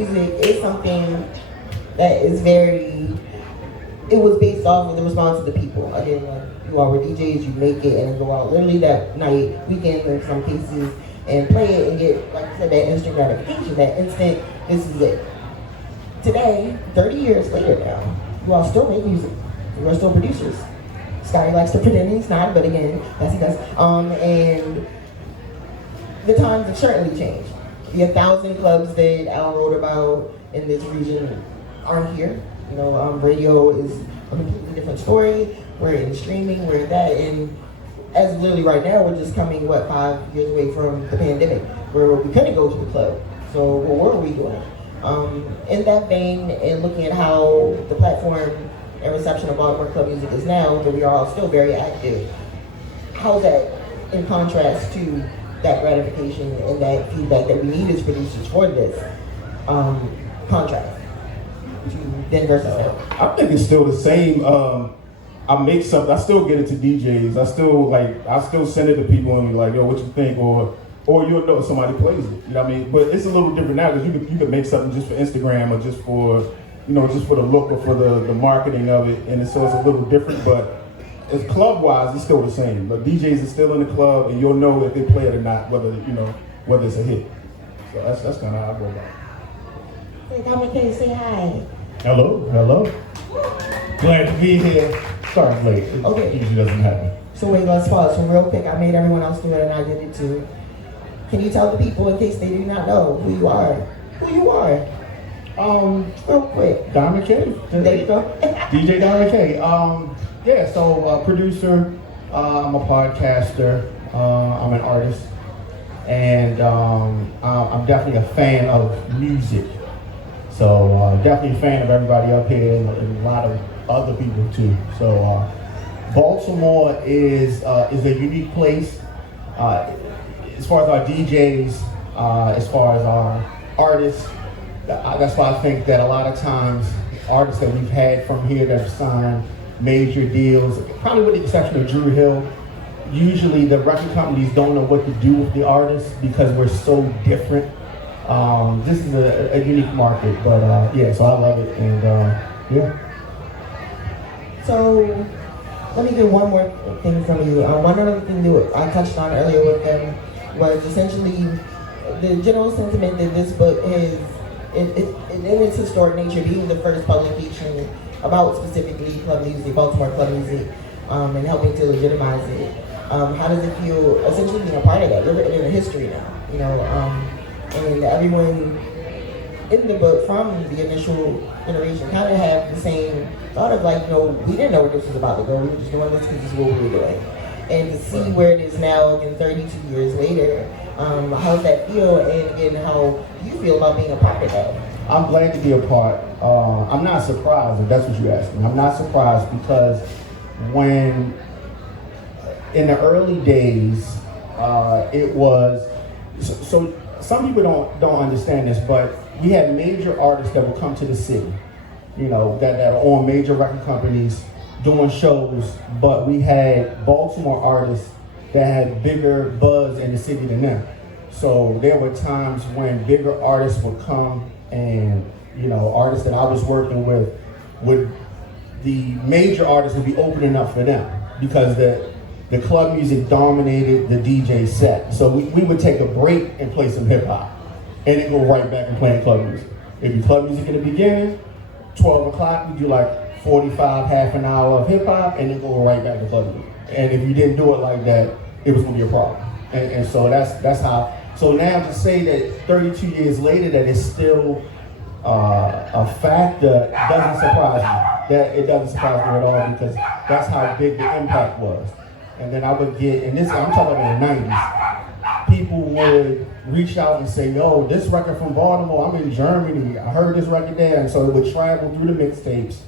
music is something that is it was based off of the response of the people. Again, like, you all were DJs, you make it and go out literally that night, weekend in some cases, and play it and get, like I said, that instant gratification, that instant, this is it. Today, 30 years later now, you all still make music. You are still producers. Scottie likes to pretend he's not, but again, that's he does. And the times have certainly changed. The 1,000 clubs that Al wrote about in this region aren't here. You know, radio is a completely different story. We're in streaming, we're in that, and as literally right now, we're just coming, 5 years away from the pandemic, where we couldn't go to the club. So what were we doing? In that vein, and looking at how the platform and reception of Baltimore club music is now, that we are all still very active, how's that in contrast to that gratification and that feedback that we need as producers for this contrast to then versus now? I think it's still the same. I make something, I still get it to DJs. I still send it to people and be like, yo, what you think? Or you'll know somebody plays it. You know what I mean? But it's a little different now because you can make something just for Instagram or just for, just for the look or for the marketing of it. And so it's a little different, but as club-wise, it's still the same. But DJs are still in the club and you'll know if they play it or not, whether it's a hit. So that's kind of how I go about it. Hey, Dominic, can you say hi? Hello. Glad to be here. Sorry I'm late. It usually doesn't happen. So wait, let's pause. So real quick, I made everyone else do it and I did it too. Can you tell the people, in case they do not know who you are? Real quick. Diamond K. There you go. DJ Diamond K. So producer, I'm a podcaster, I'm an artist, and I'm definitely a fan of music. So definitely a fan of everybody up here and a lot of other people too. So Baltimore is a unique place as far as our DJs, as far as our artists. That's why I think that a lot of times artists that we've had from here that have signed major deals, probably with the exception of Drew Hill, usually the record companies don't know what to do with the artists because we're so different. This is a unique market, but so I love it, and So let me get one more thing from you. One other thing that I touched on earlier with them was essentially the general sentiment that this book is, in its historic nature, being the first publication about specifically club music, Baltimore club music, and helping to legitimize it. How does it feel essentially being a part of that? We're in a history now, and everyone in the book from the initial generation kind of have the same thought of we didn't know where this was about to go. We were just doing this because this is what we were doing. And to see where it is now, again, 32 years later, how does that feel? And again, how do you feel about being a part of that? I'm glad to be a part. I'm not surprised if that's what you asked me. I'm not surprised because when, in the early days, it was, so some people don't understand this, but we had major artists that would come to the city, that are on major record companies doing shows, but we had Baltimore artists that had bigger buzz in the city than them. So there were times when bigger artists would come and, artists that I was working with, the major artists would be opening up for them because the club music dominated the DJ set. So we would take a break and play some hip hop and then go right back and playing club music. It'd be club music in the beginning, 12 o'clock, we do like 45, half an hour of hip hop, and then go right back to club music. And if you didn't do it like that, it was gonna be a problem. And so that's how, so now to say that 32 years later that it's still a factor doesn't surprise me. It doesn't surprise me at all because that's how big the impact was. And then I would get, and this, I'm talking about in the 90s, people would reach out and say, yo, this record from Baltimore, I'm in Germany, I heard this record there, and so it would travel through the mixtapes.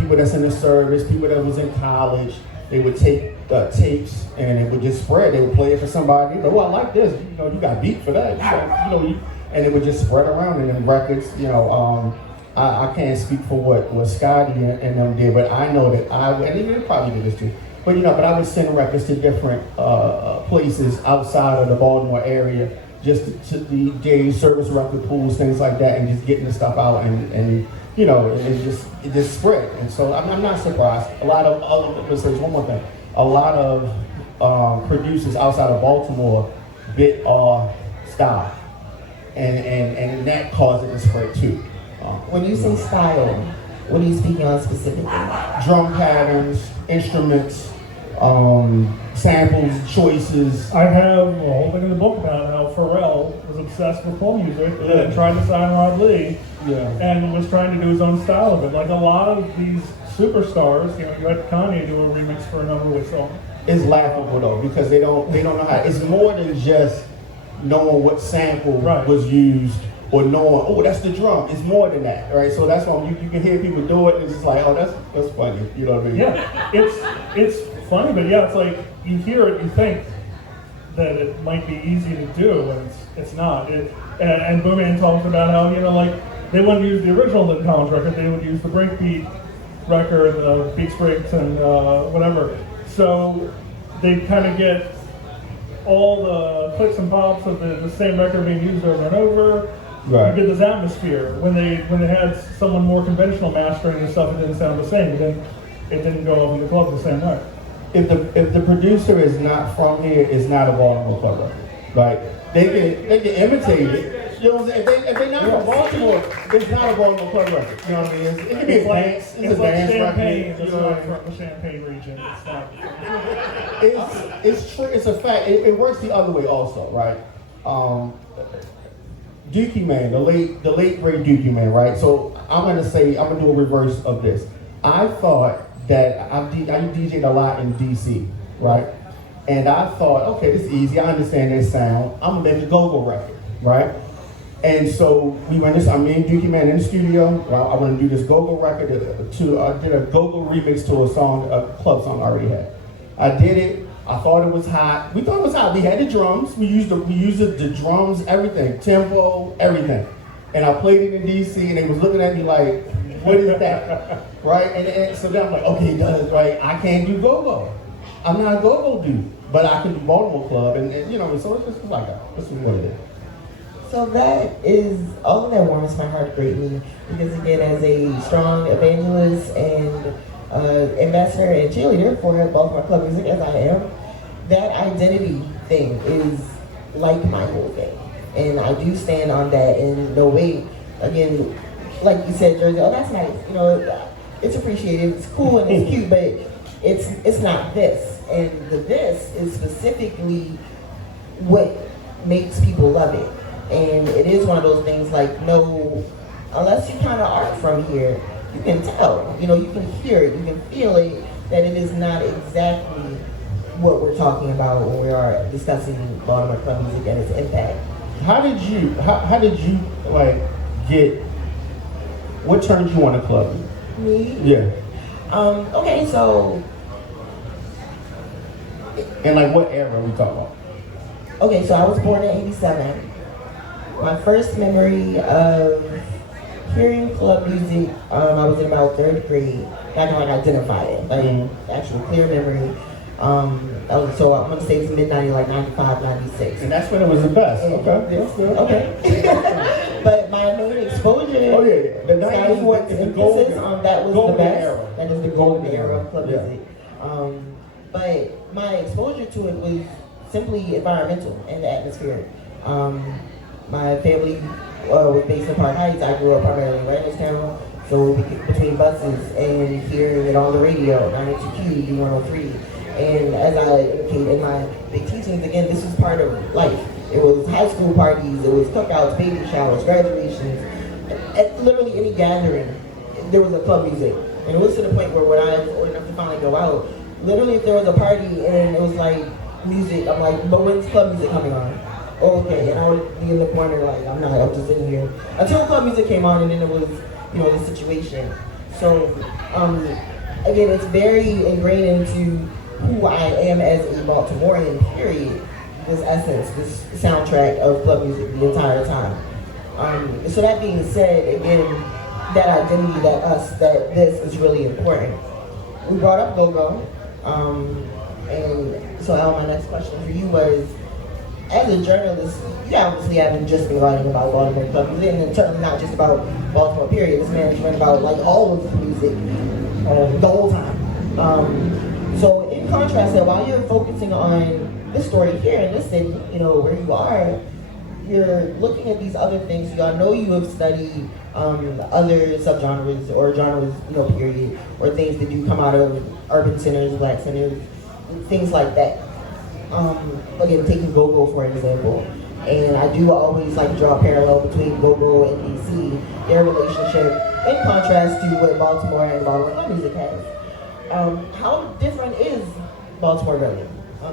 People that's in the service, people that was in college, they would take tapes and it would just spread. They would play it for somebody, oh, I like this, you got beat for that, and it would just spread around and then records, I can't speak for what Scottie and them did, but I know that and they probably did this too, but I would send records to different places outside of the Baltimore area just to DJ, service record pools, things like that, and just getting the stuff out and you know, it just spread. And so I'm not surprised. A lot of let's say one more thing. A lot of producers outside of Baltimore bit our style, and that caused it to spread too. When you say style, what are you speaking on specifically? Drum patterns, instruments, samples, choices. I have a whole thing in the book about how Pharrell was obsessed with club music and tried to sign Rod Lee and was trying to do his own style of it. Like a lot of these superstars, you know, you had Kanye do a remix for a number of songs. It's laughable though because they don't know how. It's more than just knowing what sample was used or knowing, oh, that's the drum. It's more than that, right? So that's why you can hear people do it and it's just like, oh, that's funny. You know what I mean? Yeah, it's funny, but yeah, it's like you hear it, you think that it might be easy to do, and it's not. And Booman talks about how, you know, like they wouldn't use the original Lynn Collins record, they would use the breakbeat record, Beats Breaks and whatever. So they kind of get all the clicks and pops of the same record being used over and over. Right. You get this atmosphere. When they had someone more conventional mastering the stuff, it didn't sound the same. It didn't go over the club the same way. If the producer is not from here, it's not a Baltimore Club record. Like they can imitate it. You know what I'm saying? If they're not from Baltimore, it's not a Baltimore Club record. You know what I mean? It can be a dance. It's a dance Champagne. record. It's You know what I not mean? from the Champagne region. It's not. It's true. It's a fact. It works the other way also, right? Dookie Man, the late great Dookie Man, right? So I'm gonna do a reverse of this. I thought that I DJ'd a lot in DC, right? And I thought, okay, this is easy. I understand this sound. I'm gonna make a go-go record, right? And so we went this. Me and Ducky Man in the studio. Well, I want to do this go-go record. I did a go-go remix to a club song I already had. I did it. I thought it was hot. We thought it was hot. We had the drums. We used the drums, everything, tempo, everything. And I played it in DC, and they was looking at me like, "What is that?" Right? And so then I'm like, "Okay, it does, right? I can't do go-go. I'm not a go-go dude, but I can do Baltimore Club, and you know, so it's just like that. This is what it is." So that is, all of that warms my heart greatly, because again, as a strong evangelist and ambassador and cheerleader for Baltimore Club Music, as I am, that identity thing is like my whole thing. And I do stand on that in no way, again, like you said, Jersey, oh, that's nice, you know, it's appreciated, it's cool and it's cute, but it's not this. And the this is specifically what makes people love it. And it is one of those things like, no, unless you kind of are from here, you can tell, you know, you can hear it, you can feel it, that it is not exactly what we're talking about when we are discussing Baltimore Club music and its impact. How did you like get, what turned you on to club? Me? Yeah. Okay, so. And like what era are we talking about? Okay, so I was born in '87. My first memory of hearing club music, I was in about 3rd grade. I can like identify it, like actual clear memory. So I'm gonna say it's mid-90s, like 95, 96. And that's when it was the best. Okay. But my main exposure, oh yeah, the 90s was the golden that was the best. Era. That is the golden era of club music. But my exposure to it was simply environmental and the atmosphere. My family was based in Park Heights. I grew up primarily in Randallstown, so between buses and hearing it on the radio, 92Q, D103. And as I indicated in my big teachings, again, this was part of life. It was high school parties, it was cookouts, baby showers, graduations. At literally any gathering, there was a club music. And it was to the point where when I was old enough to finally go out, literally if there was a party and it was like music, I'm like, but when's club music coming on? Oh, okay, and I would be in the corner like, I'm just in here. Until club music came on and then it was, you know, the situation. So, again, it's very ingrained into who I am as a Baltimorean, period. This essence, this soundtrack of club music the entire time. So that being said, again, that identity, that this is really important. We brought up go-go, and so Al, my next question for you was, as a journalist, you obviously haven't just been writing about Baltimore Club music, and certainly not just about Baltimore period. This man has written about like all of the music the whole time. So in contrast, though, while you're focusing on this story here in this city, you know, where you are, you're looking at these other things. So I know you have studied other subgenres or genres, you know, period, or things that do come out of urban centers, black centers, things like that. Again, taking go-go for example, and I do always like to draw a parallel between go-go and DC, their relationship, in contrast to what Baltimore and Baltimore Club music has. How different is Baltimore really?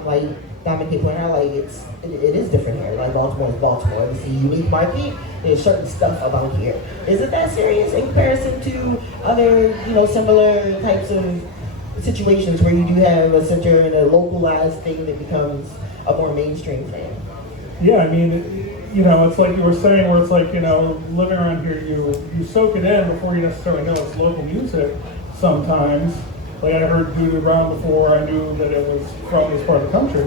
Like Diamond K pointed out, like it is different here. Like Baltimore is Baltimore. It's a unique market. There's certain stuff about here. Is it that serious in comparison to other, you know, similar types of situations where you do have a center and a localized thing that becomes a more mainstream thing? Yeah, I mean, you know, it's like you were saying, where it's like, you know, living around here, you soak it in before you necessarily know it's local music sometimes. Like I heard Doo Doo Brown before I knew that it was from this part of the country.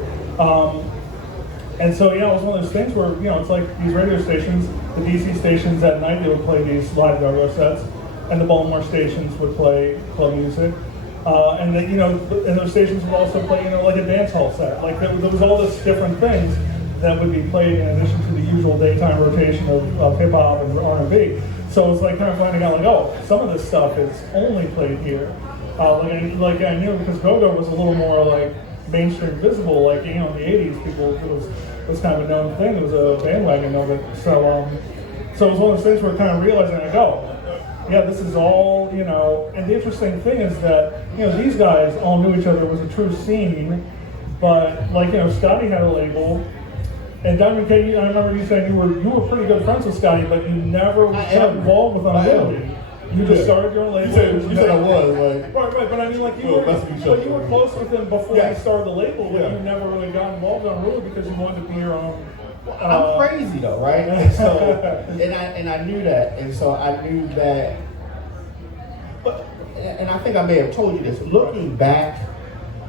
And so, yeah, it was one of those things where, you know, it's like these radio stations, the DC stations at night, they would play these live go-go sets, and the Baltimore stations would play club music. And then, you know, and those stations would also play, you know, like a dance hall set. Like there was all this different things that would be played in addition to the usual daytime rotation of hip hop and R&B. So it's like kind of finding out, like, oh, some of this stuff is only played here. Like I knew, because go-go was a little more like mainstream visible. Like, you know, in the '80s, people, it was kind of a known thing. It was a bandwagon of it. So it was one of those things where kind of realizing, like, oh, yeah, this is all, you know. And the interesting thing is that, you know, these guys all knew each other. It was a true scene. But like, you know, Scottie had a label. And Diamond K, I remember you saying you were pretty good friends with Scottie, but you never got involved with him. You just started your own label. You said I was, like... Right, but I mean, like, you were close with him before you started the label, but you never really got involved on Unruly because you wanted to be your own... I'm crazy, though, right? And so, and I knew that, and so I knew that... But, and I think I may have told you this, looking back,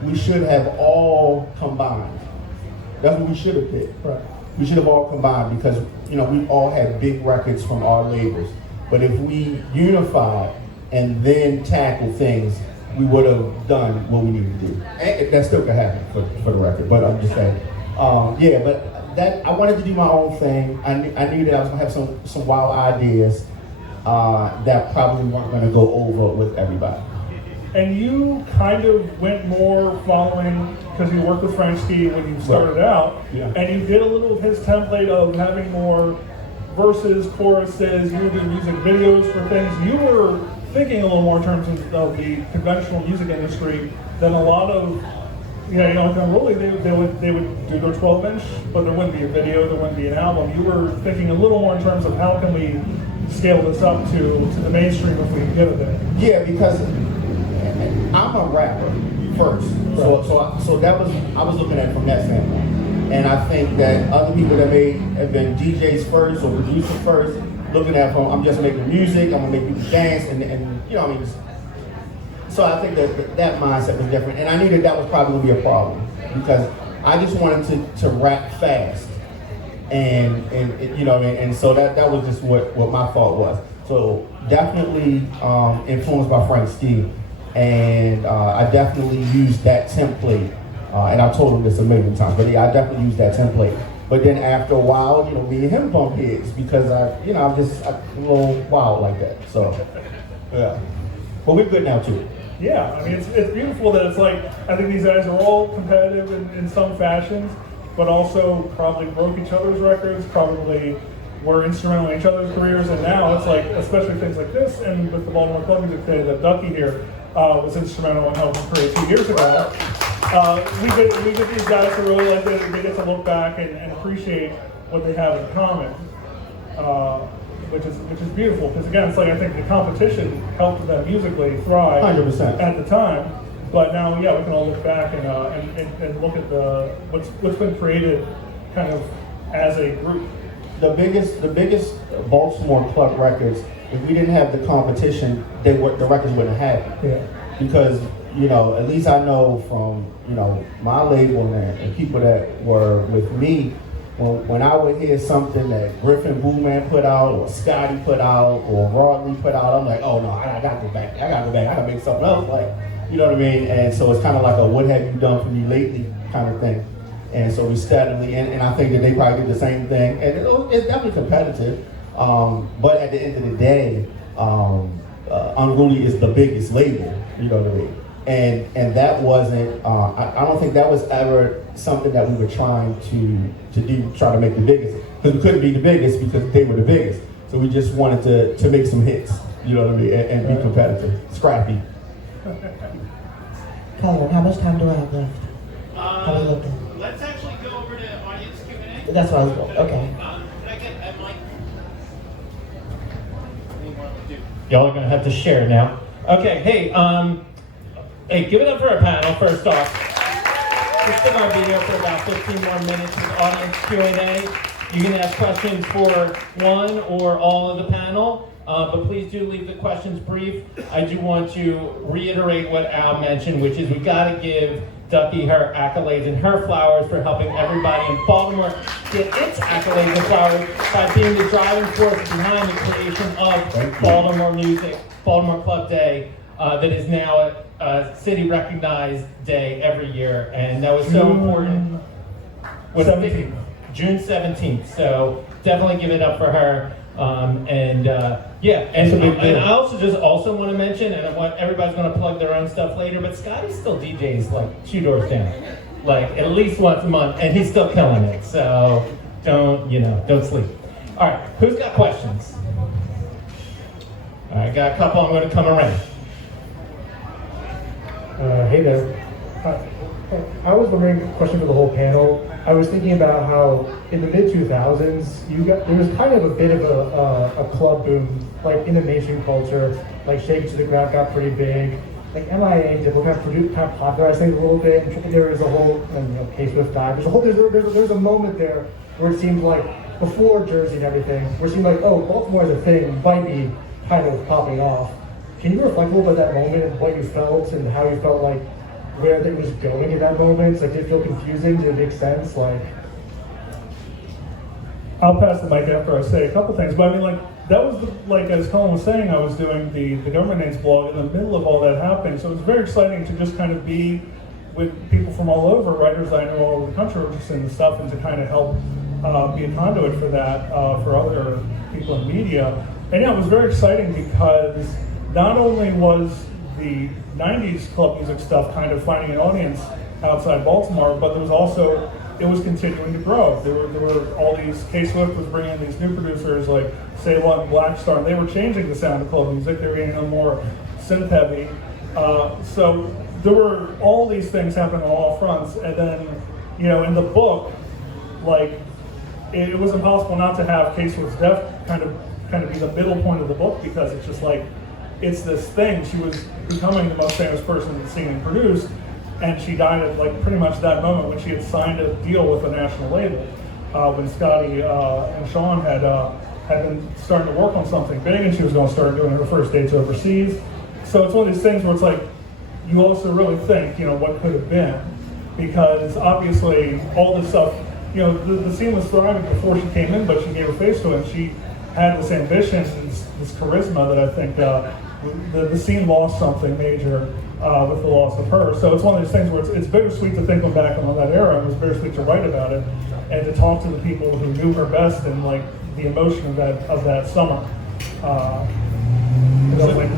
we should have all combined. That's what we should have did. Right. We should have all combined because, you know, we all had big records from our labels. But if we unified and then tackled things, we would have done what we needed to do. And that still could happen for the record, but I'm just saying. Yeah, but that I wanted to do my own thing. I knew that I was gonna have some wild ideas that probably weren't gonna go over with everybody. And you kind of went more following, because you worked with Franski when you started out, and you did a little of his template of having more verses, choruses, you would do music videos for things. You were thinking a little more in terms of the conventional music industry than a lot of, you know, really they would do their 12-inch, but there wouldn't be a video, there wouldn't be an album. You were thinking a little more in terms of how can we scale this up to the mainstream if we can get it there. Yeah, because I'm a rapper first, so that was, I was looking at it from that standpoint. And I think that other people that may have been DJs first or producers first, looking at from, I'm just making music, I'm gonna make people dance, and you know, I mean, so I think that mindset was different. And I knew that was probably gonna be a problem because I just wanted to rap fast, and you know, and so that was just what my thought was. So definitely influenced by Frank Ski, and I definitely used that template. And I told him this a million times, but yeah, I definitely used that template. But then after a while, you know, me and him bump heads because I'm a little wild like that. So, yeah. But we're good now too. Yeah, I mean, it's beautiful that it's like, I think these guys are all competitive in some fashions, but also probably broke each other's records, probably were instrumental in each other's careers, and now it's like, especially things like this, and with the Baltimore Club Music Day, that Ducky here was instrumental in helping create 2 years ago. We get these guys to really like they get to look back and appreciate what they have in common, which is beautiful. Because again, it's like I think the competition helped them musically thrive 100% at the time. But now, yeah, we can all look back and look at what's been created, kind of as a group. The biggest Baltimore Club records. If we didn't have the competition, the records wouldn't have happened. Yeah. Because, you know, at least I know from, you know, my label and people that were with me, when I would hear something that Griffin Booman put out, or Scottie put out, or Rodney put out, I'm like, oh no, I gotta go back. I gotta make something else. Like, you know what I mean? And so it's kind of like a what have you done for me lately kind of thing. And so we steadily, and I think that they probably did the same thing. And it's definitely competitive. But at the end of the day, Unruly is the biggest label, you know what I mean? And that wasn't, I don't think that was ever something that we were trying to do, try to make the biggest. Because we couldn't be the biggest because they were the biggest. So we just wanted to make some hits, you know what I mean, and be competitive, scrappy. Colin, how much time do I have left? How are we looking? Let's actually go over to audience Q&A. That's what I was going. Okay. Can I get that mic? What do you want to do? Y'all are gonna have to share now. Okay, hey, give it up for our panel first off. We're still gonna be here for about 15 more minutes with audience Q&A. You can ask questions for one or all of the panel, but please do leave the questions brief. I do want to reiterate what Al mentioned, which is we gotta give Ducky her accolades and her flowers for helping everybody in Baltimore get its accolades and flowers by being the driving force behind the creation of Baltimore Music, Baltimore Club Day, that is now a city recognized day every year, and that was so important. What's 17th? June 17th, so definitely give it up for her. And I also want to mention, and I want everybody's going to plug their own stuff later, but Scottie still DJs like 2 doors down, like at least once a month, and he's still killing it. So don't sleep. All right, who's got questions? All right, got a couple. I'm going to come around. Hey there. I was wondering, a question for the whole panel. I was thinking about how in the mid-2000s, there was kind of a bit of a club boom, like in the mainstream culture, like Shake It to the Ground got pretty big. Like MIA and Diplo kind of popularized things a little bit. And there was a whole, K-Swift died. There's a moment there where it seemed like, before Jersey and everything, where it seemed like, oh, Baltimore as a thing might be kind of popping off. Can you reflect a little bit on that moment and what you felt and how you felt like where it was going in that moment? Like, did it feel confusing? Did it make sense? Like, I'll pass the mic after I say a couple things, but I mean, that was as Colin was saying, I was doing the Government Names blog in the middle of all that happening, so it was very exciting to just kind of be with people from all over, writers I know all over the country were just in the stuff, and to kind of help be a conduit for that, for other people in media. And yeah, it was very exciting because not only was the 90s club music stuff kind of finding an audience outside Baltimore, but there was also, it was continuing to grow. There were all these, K-Swift was bringing in these new producers like Say-What and Black Star, and they were changing the sound of club music. They were getting a little more synth heavy. So there were all these things happening on all fronts, and then, in the book, it was impossible not to have K-Swift's death kind of be the middle point of the book, because it's just it's this thing. She was becoming the most famous person to sing and produce, and she died at pretty much that moment when she had signed a deal with a national label. When Scottie and Sean had been starting to work on something big, and she was going to start doing her first dates overseas. So it's one of these things where it's like, you also really think, what could have been, because obviously all this stuff, the scene was thriving before she came in, but she gave her face to it. And she had this ambition, this charisma that I think the scene lost something major with the loss of her. So it's one of those things where it's bittersweet to think back on that era. It was bittersweet to write about it and to talk to the people who knew her best and the emotion of that summer.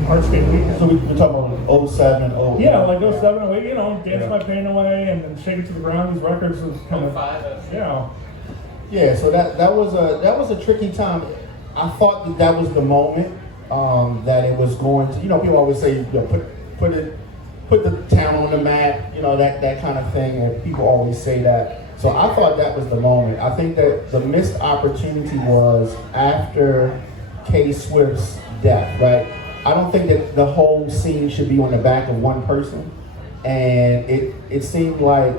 Artscape Week. So we're talking about 07, 08. Yeah, 07, 08, Dance My Pain Away and then Shake It to the Ground. These records was kind of, Yeah, so that was a tricky time. I thought that was the moment that it was going to, people always say, put the town on the map, that kind of thing, and people always say that. So I thought that was the moment. I think that the missed opportunity was after K-Swift's death, right? I don't think that the whole scene should be on the back of one person. And it seemed like,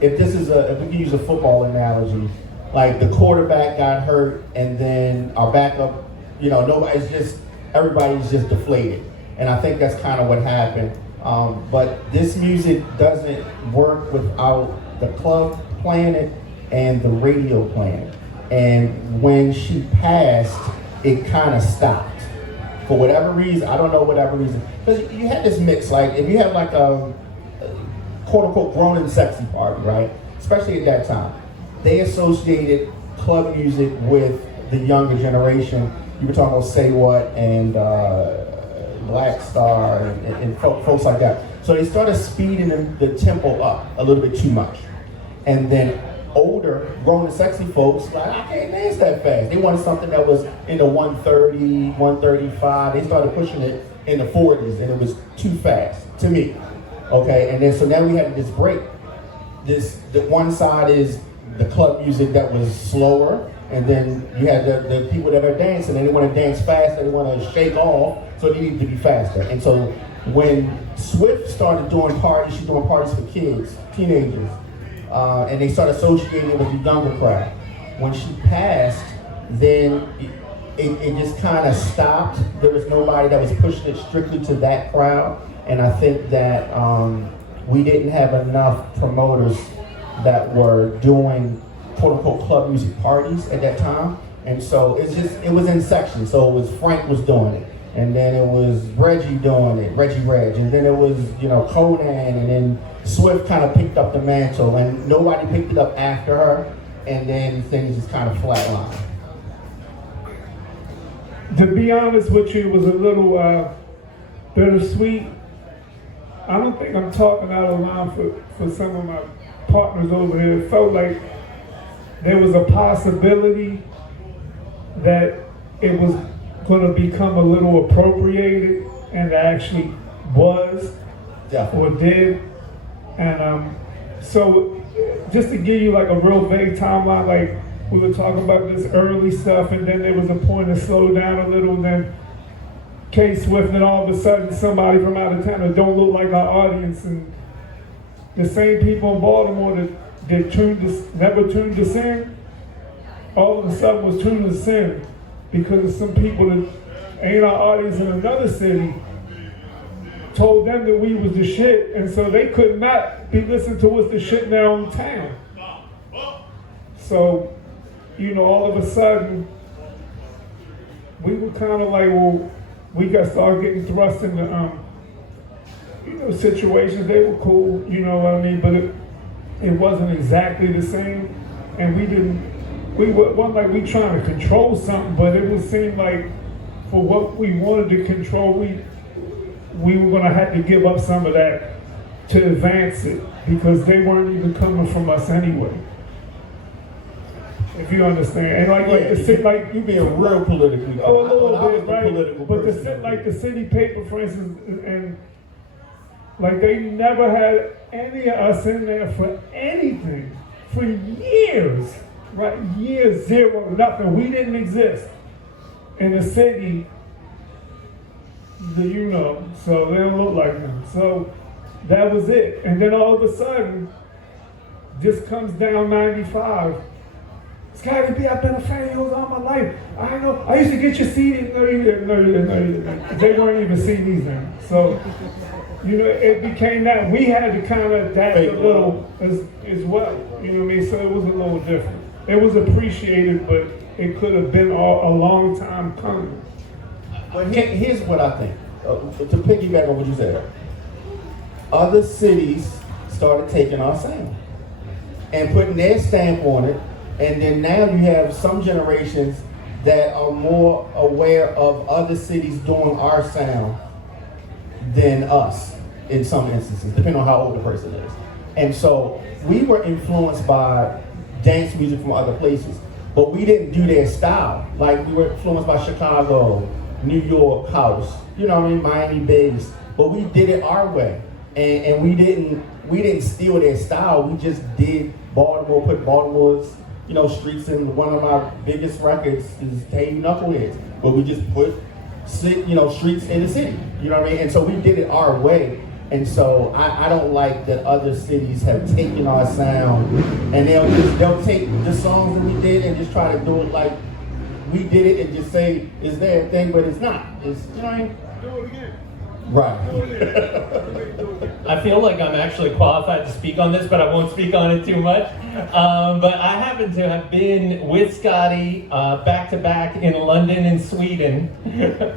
if we can use a football analogy, the quarterback got hurt and then our backup, everybody's just deflated. And I think that's kind of what happened. But this music doesn't work without the club playing it. and the radio playing. And when she passed, it kind of stopped. For whatever reason, I don't know whatever reason. Because you had this mix, like if you have like a quote unquote grown and sexy party, right? Especially at that time. They associated club music with the younger generation. You were talking about Say What and Black Star and folks like that. So they started speeding the tempo up a little bit too much. And then older, grown and sexy folks, like, I can't dance that fast. They wanted something that was in the 130, 135. They started pushing it in the 40s, and it was too fast to me. Okay, and then so now we had this break. The one side is the club music that was slower, and then you had the people that are dancing, and they want to dance fast, and they want to shake off, so they need to be faster. And so when Swift started doing parties, she's doing parties for kids, teenagers, and they started associating it with the younger crowd. When she passed, then it just kind of stopped. There was nobody that was pushing it strictly to that crowd, and I think that we didn't have enough promoters that were doing quote-unquote club music parties at that time. And so it was in sections. So it was Frank was doing it, and then it was Reggie doing it, Reggie Reg, and then it was, Conan, and then Swift kind of picked up the mantle, and nobody picked it up after her, and then things just kind of flatlined. To be honest with you, it was a little bittersweet. I don't think I'm talking out of line for some of my partners over here. It felt like there was a possibility that it was going to become a little appropriated, and it actually was. Or did. And so just to give you like a real vague timeline, like we were talking about this early stuff, and then there was a point to slow down a little, and then K-Swift, and all of a sudden somebody from out of town that don't look like our audience, and the same people in Baltimore that never tuned to sing, all of a sudden was tuned to sing because of some people that ain't our audience in another city told them that we was the shit, and so they could not be listening to us the shit in their own town. So, all of a sudden, we were kind of like, well, we got started getting thrust into, situations. They were cool, you know what I mean? But it wasn't exactly the same, and we wasn't like we trying to control something, but it would seem like for what we wanted to control, we were gonna have to give up some of that to advance it, because they weren't even coming from us anyway. If you understand, and the city, like you being real politically. Oh, a little bit, right? But the city paper, for instance, and like they never had any of us in there for anything for years, right? Years, zero, nothing. We didn't exist in the city. So they don't look like them. So that was it. And then all of a sudden, just comes down 95. Scottie B, I've been a fan of yours all my life. I know. I used to get your CD. No, you didn't. They weren't even CDs then. So, it became that. We had to kind of adapt a little as well. You know what I mean? So it was a little different. It was appreciated, but it could have been a long time coming. But here's what I think. To piggyback on what you said, other cities started taking our sound and putting their stamp on it, and then now you have some generations that are more aware of other cities doing our sound than us in some instances, depending on how old the person is. And so we were influenced by dance music from other places, but we didn't do their style. Like we were influenced by Chicago, New York house, Miami bass, but we did it our way, and we didn't steal their style. We just did Baltimore, put Baltimore's streets in. One of my biggest records is Hey Knuckleheads, but we just put streets in the city. You know what I mean? And so we did it our way. And so I don't like that other cities have taken our sound and they'll take the songs that we did and just try to do it like we did it and just say it's their thing, but it's not. It's, do it again. Right. I feel like I'm actually qualified to speak on this, but I won't speak on it too much. But I happen to have been with Scottie back to back in London and Sweden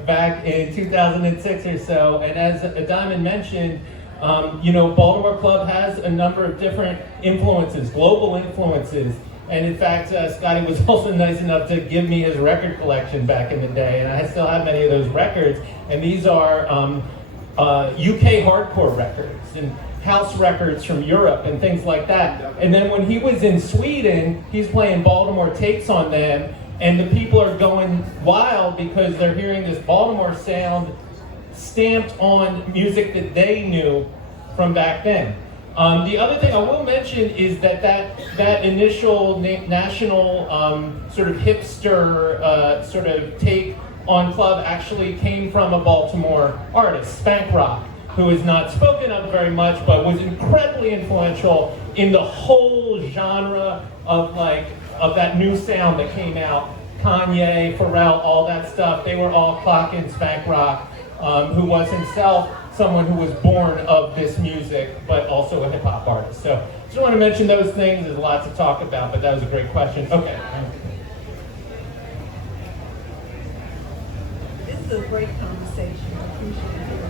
back in 2006 or so. And as Diamond mentioned, Baltimore Club has a number of different influences, global influences. And in fact, Scottie was also nice enough to give me his record collection back in the day. And I still have many of those records. And these are UK hardcore records and house records from Europe and things like that. And then when he was in Sweden, he's playing Baltimore tapes on them, and the people are going wild because they're hearing this Baltimore sound stamped on music that they knew from back then. The other thing I will mention is that initial national sort of hipster sort of take on club actually came from a Baltimore artist, Spank Rock, who is not spoken of very much, but was incredibly influential in the whole genre of that new sound that came out. Kanye, Pharrell, all that stuff, they were all clocking Spank Rock, who was himself someone who was born of this music, but also a hip hop artist. So just want to mention those things. There's a lot to talk about, but that was a great question. Okay. This is a great conversation. I appreciate it.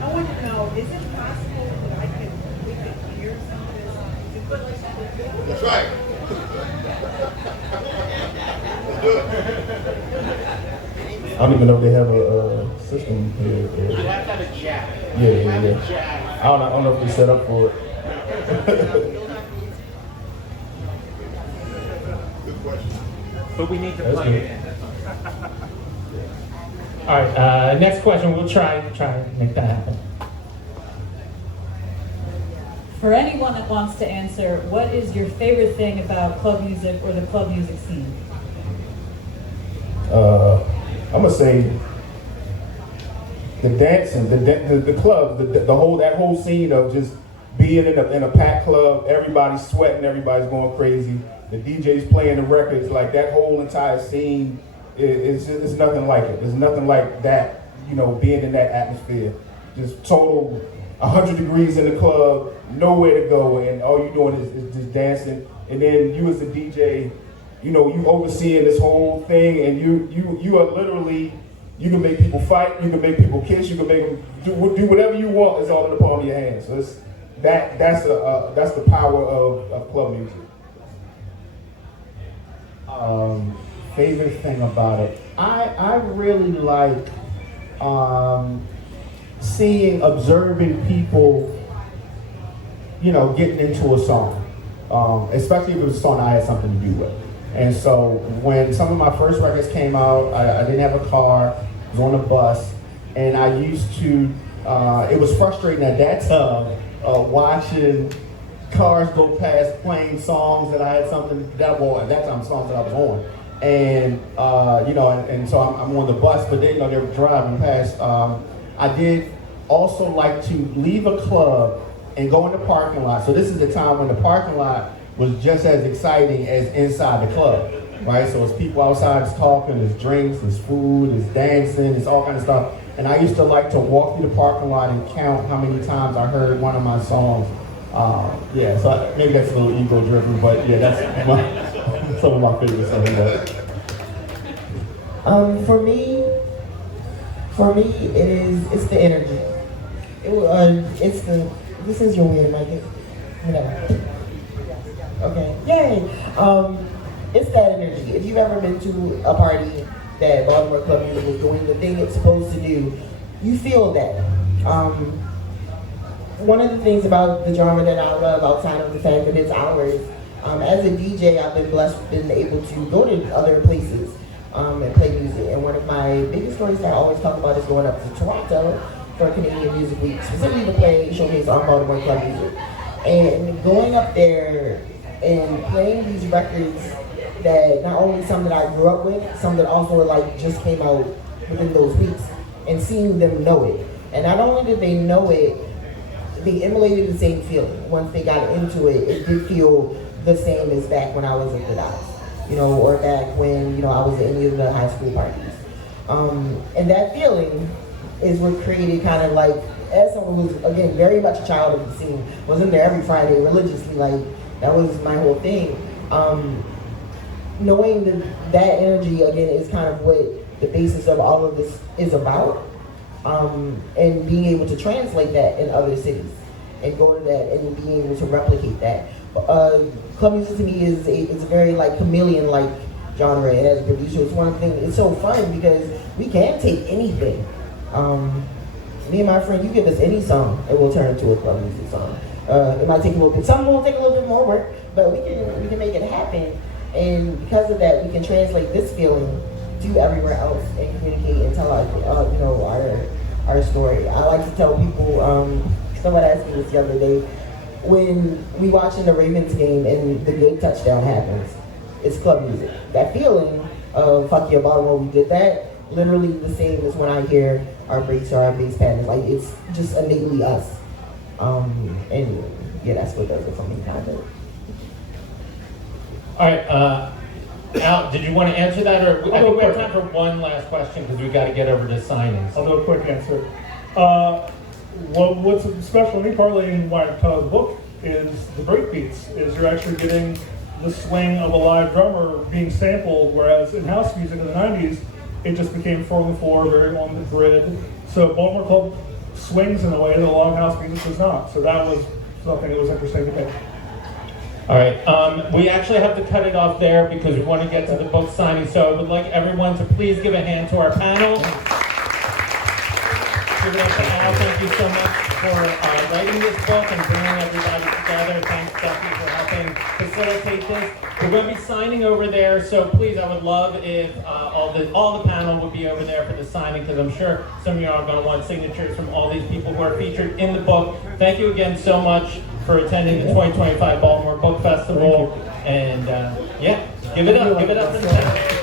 I want to know, is it possible that we could hear some of this? That's right. Let's do it. I don't even know if they have a system here. You have to have a jack. Yeah. I don't know if they're set up for it. Good question. But we need to That's plug good. it in. All right, next question. We'll try and make that happen. For anyone that wants to answer, what is your favorite thing about club music or the club music scene? I'm gonna say the dancing, the club, that whole scene of just being in a packed club, everybody's sweating, everybody's going crazy. The DJ's playing the records, like that whole entire scene is nothing like it. There's nothing like that, being in that atmosphere. Just total 100 degrees in the club, nowhere to go, and all you're doing is just dancing. And then you as a DJ, you overseeing this whole thing, and you are literally, you can make people fight, you can make people kiss, you can make them do whatever you want. It's all in the palm of your hand. So that's the power of club music. Favorite thing about it, I really like observing people, getting into a song, especially if it was a song I had something to do with. And so when some of my first records came out, I didn't have a car, I was on a bus, and I used to, it was frustrating at that time, watching cars go past playing songs that I had something, at that time, songs that I was on. And, and so I'm on the bus, but they were driving past. I did also like to leave a club and go in the parking lot. So this is the time when the parking lot was just as exciting as inside the club, right? So it's people outside, it's talking, there's drinks, there's food, there's dancing, there's all kind of stuff. And I used to like to walk through the parking lot and count how many times I heard one of my songs. So maybe that's a little ego-driven, but yeah, that's some of my favorite songs. For me, it's the energy. This is your weird mic. Okay, yay! It's that energy. If you've ever been to a party that Baltimore Club Music is doing the thing it's supposed to do, you feel that. One of the things about the genre that I love, outside of the fact that it's ours, as a DJ, I've been able to go to other places and play music. And one of my biggest stories that I always talk about is going up to Toronto for Canadian Music Week, specifically to play showcase on Baltimore Club Music. And going up there and playing these records that not only some that I grew up with, some that also just came out within those weeks, and seeing them know it. And not only did they know it, they emulated the same feeling. Once they got into it, it did feel the same as back when I was at the Dots, or back when, I was at any of the high school parties. And that feeling is what created kind of like, as someone who was, again, very much a child of the scene, was in there every Friday religiously, like, that was my whole thing. Knowing that energy, again, is kind of what the basis of all of this is about, and being able to translate that in other cities, and go to that and being able to replicate that. Club music to me is a very like chameleon-like genre, and as a producer, it's one thing, it's so fun because we can take anything. Me and my friend, you give us any song, and we'll turn it into a club music song. It might take a little bit, some will take a little bit more work, but we can make it happen. And because of that, we can translate this feeling to everywhere else and communicate and tell our story. I like to tell people, someone asked me this the other day, when we watching the Ravens game and the good touchdown happens, it's club music. That feeling of fuck yeah, Baltimore, we did that, literally the same as when I hear our breaks or our bass patterns. Like, it's just innately us. And yeah, that's what does it for me, kind of. All right, Al, did you want to answer that, or I think we have time for one last question because we got to get over to signings. I'll do a quick answer. What's special to me, partly in why I tell the book, is the breakbeats. Is you're actually getting the swing of a live drummer being sampled, whereas in house music in the '90s, it just became 4 on the floor, very on the grid. So Baltimore Club swings in a way that a lot of house music does not. So that was something that was interesting to me. All right, we actually have to cut it off there because we want to get to the book signing. So I would like everyone to please give a hand to our panel. Give it up to Al. Thank you so much for writing this book and bringing everybody together. Thanks, Ducky, for helping facilitate this. We're going to be signing over there, so please, I would love if all the panel would be over there for the signing, because I'm sure some of you are going to want signatures from all these people who are featured in the book. Thank you again so much for attending the 2025 Baltimore Book Festival. And yeah, give it up for the panel.